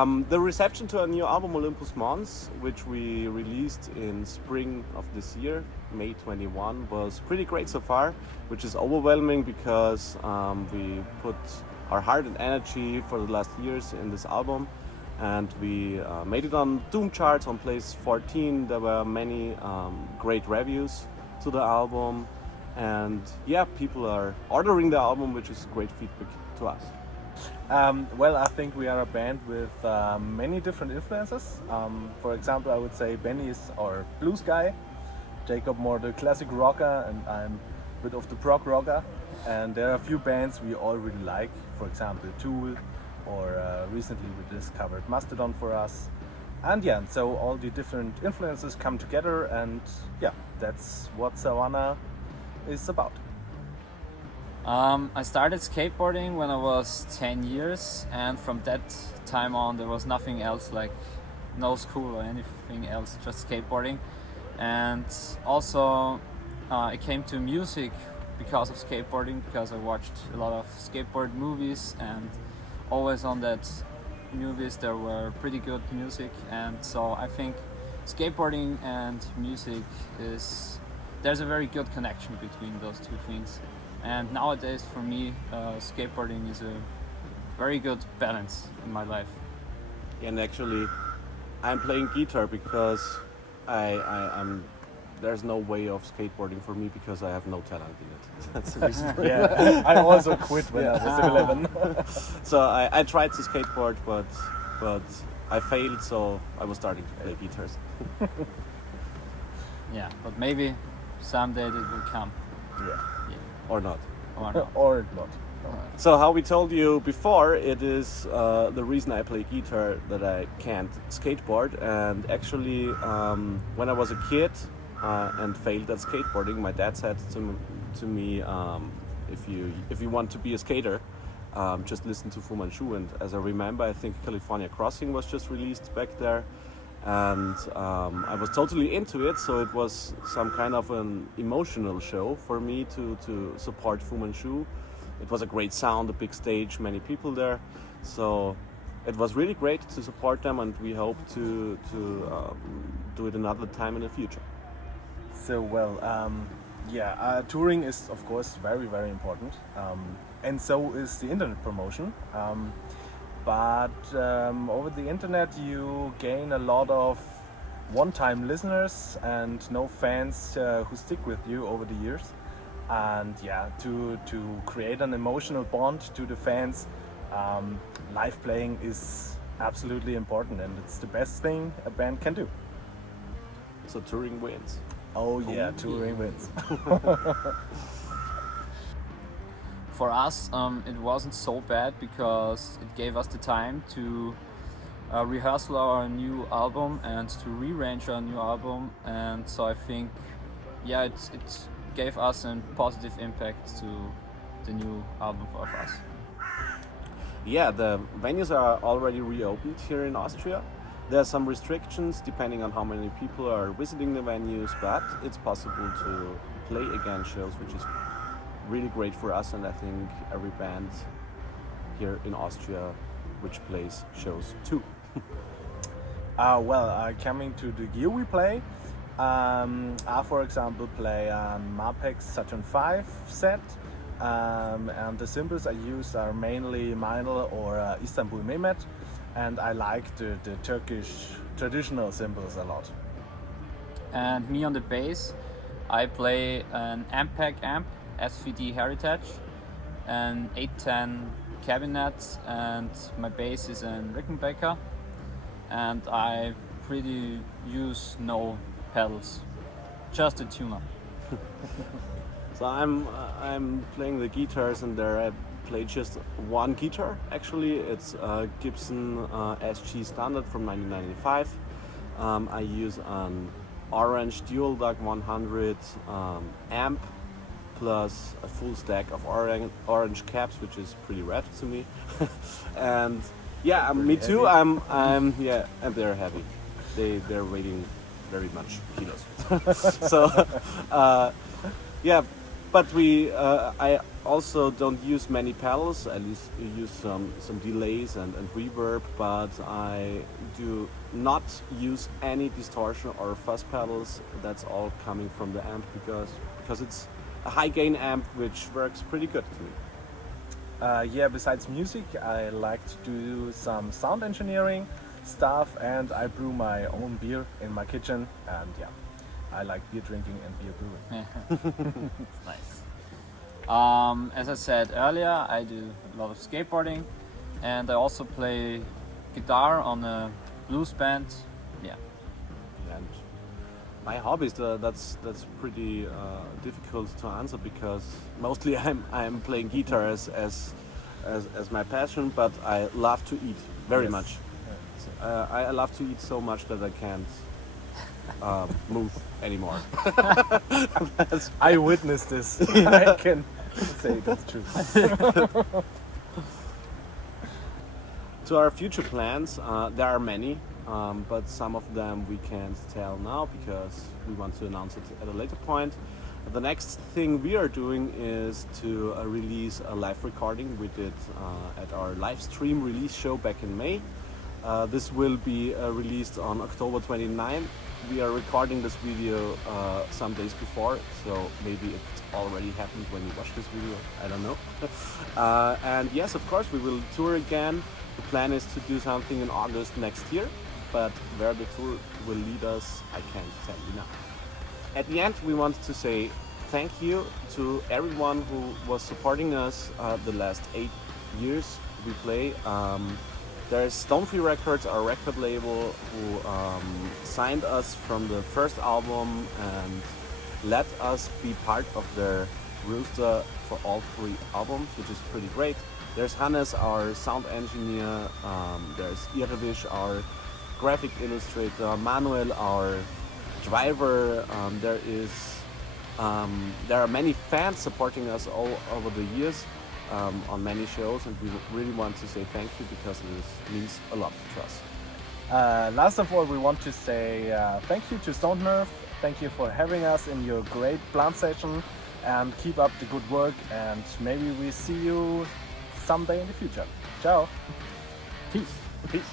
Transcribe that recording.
The reception to our new album Olympus Mons, which we released in spring of this year, May 21, was pretty great so far, which is overwhelming because we put our heart and energy for the last years in this album, and we made it on Doom charts on place 14. There were many great reviews to the album, and yeah, people are ordering the album, which is great feedback to us. Well, I think we are a band with many different influences. For example, I would say Benny is our blues guy, Jakob more the classic rocker, and I'm a bit of the prog rocker. And there are a few bands we all really like, for example Tool, or recently we discovered Mastodon for us. And yeah, so all the different influences come together, and yeah, that's what Savanah is about. I started skateboarding when I was 10 years, and from that time on there was nothing else, like no school or anything else, just skateboarding. And also I came to music because of skateboarding, because I watched a lot of skateboard movies, and always on that movies there were pretty good music. And so I think skateboarding and music there's a very good connection between those two things. And nowadays, for me, skateboarding is a very good balance in my life. And actually, I'm playing guitar because I'm. There's no way of skateboarding for me because I have no talent in it. That's the reason. Yeah, I also quit when I was 11. So I tried to skateboard, but I failed. So I was starting to play guitars. Yeah, but maybe someday it will come. Yeah. Or not. Or not. Or not. So how we told you before, it is the reason I play guitar that I can't skateboard. And actually, when I was a kid and failed at skateboarding, my dad said to me, if you want to be a skater, just listen to Fu Manchu. And as I remember, I think California Crossing was just released back there. And I was totally into it, so it was some kind of an emotional show for me to support Fu Manchu. It was a great sound, a big stage, many people there, so it was really great to support them, and we hope to do it another time in the future. So well, touring is of course very, very important, and so is the internet promotion. But over the internet you gain a lot of one-time listeners and no fans who stick with you over the years. And yeah, to create an emotional bond to the fans, live playing is absolutely important, and it's the best thing a band can do. So touring wins. Oh yeah, touring wins. For us, it wasn't so bad because it gave us the time to rehearsal our new album and to rearrange our new album, and so I think, yeah, it gave us a positive impact to the new album of us. Yeah, the venues are already reopened here in Austria. There are some restrictions depending on how many people are visiting the venues, but it's possible to play again shows, which is really great for us, and I think every band here in Austria which plays shows too. Coming to the gear we play, I for example play a Mapex Saturn V set, and the cymbals I use are mainly Meinl or Istanbul Mehmet, and I like the Turkish traditional cymbals a lot. And me on the bass, I play an Ampeg amp, SVD Heritage, an 810 cabinet, and my bass is a Rickenbacker, and I pretty use no pedals, just a tuner. So I'm playing the guitars, and there I play just one guitar. Actually, it's a Gibson SG Standard from 1995. I use an orange Dual DAG 100 amp, plus a full stack of orange caps, which is pretty rad to me. And yeah, me too. I'm yeah, and they're heavy. They're weighing very much kilos. So yeah, But I also don't use many pedals. I use some delays and reverb, but I do not use any distortion or fuzz pedals. That's all coming from the amp because it's a high gain amp which works pretty good to me. Yeah, besides music, I like to do some sound engineering stuff, and I brew my own beer in my kitchen. And yeah, I like beer drinking and beer brewing. It's nice. As I said earlier, I do a lot of skateboarding, and I also play guitar on a blues band. Yeah. And my hobbies, that's pretty difficult to answer because mostly I'm playing guitar as my passion, but I love to eat very Yes. much. I love to eat so much that I can't move anymore. I witnessed this. I can say that's true. To our future plans, there are many, but some of them we can't tell now because we want to announce it at a later point. The next thing we are doing is to release a live recording we did at our live stream release show back in May. This will be released on October 29th. We are recording this video some days before, so maybe it already happened when you watch this video, I don't know. And yes, of course, we will tour again. The plan is to do something in August next year, but where the tour will lead us, I can't tell you now. At the end, we want to say thank you to everyone who was supporting us the last 8 years we play. There's Stone Free Records, our record label, who signed us from the first album and let us be part of their roster for all 3 albums, which is pretty great. There's Hannes, our sound engineer, there's Irvish, our graphic illustrator, Manuel, our driver. There are many fans supporting us all over the years on many shows, and we really want to say thank you because this means a lot to us. Last of all, we want to say thank you to Stone Nerve. Thank you for having us in your great plant session, and keep up the good work, and maybe we see you someday in the future. Ciao. Peace. Peace.